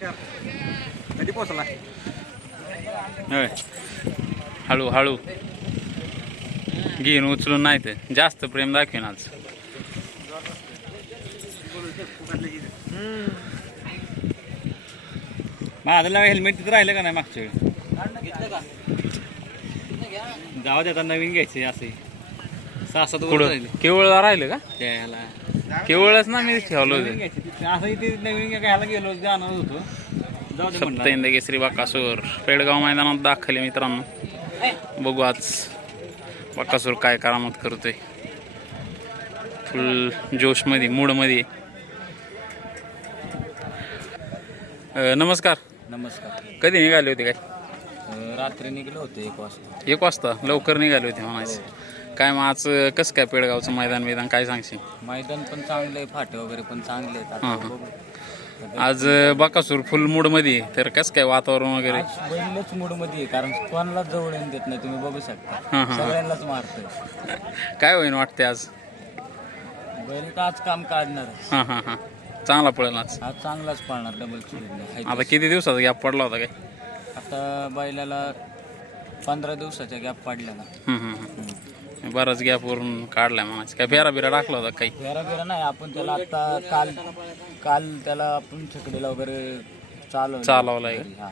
कधी पोचला हळू हळू. घेऊन उचलून नाही ते. जास्त प्रेम दाखवेन आज. माझं हेल्मेट तिथं राहिलं का नाही मागच्या वेळी? जाऊ दे आता नवीन घ्यायचे असे. सहा सात राहिले. केवळ राहिलं का? त्याला. केवळच ना मी ठेवलं असं इथे नवीन घ्यायला गेलो जाणार होतो केसरी बाकासूर पेडगाव मैदानात दाखले मित्रांनो. बघू आज बाकासूर काय करामत करतोय. फुल जोशमध्ये मूडमध्ये अं, नमस्कार. नमस्कार. कधी निघाले होते काय? रात्री निघलो होते एक वाजता. एक वाजता लवकर निघाले होते म्हणायचं. काय मग आज कसं काय पेडगावचं मैदान मैदान काय सांगशील? मैदान पण चांगलं आहे फाटे वगैरे पण चांगले आहेत. हां, आता हां. बघू. आज बाकासूर फुल मूडमध्ये आहे. तर कसं काय वातावरण वगैरे? आज बैलच मूडमध्ये आहे कारण कोणालाच जवळ येऊन देत नाही तुम्ही बघू शकता. हां. सगळ्यांनाच मारतोय. काय होईन वाटते आज? बैल तर आज काम काढणार हां हां हां. चांगला पडेल आज. आज चांगलाच पाळणार डबल आता किती दिवसाचा गॅप पडला होता काय? आता बैलाला पंधरा दिवसाच्या गॅप पडला ना. हम्म, हम्म, हम्म. बराच गॅप वरून काढलाय म्हणायचं. काय फेरा बिरा टाकला होता काही? फेरा बिरा नाही आपण त्याला आता काल काल त्याला आपण छकडीला वगैरे चालवलं. चालवलाय? हा.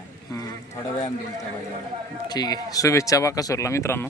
थोडा व्यायाम दिला त्या बैलाला ठीक आहे. शुभेच्छा बाकासूरला मित्रांनो.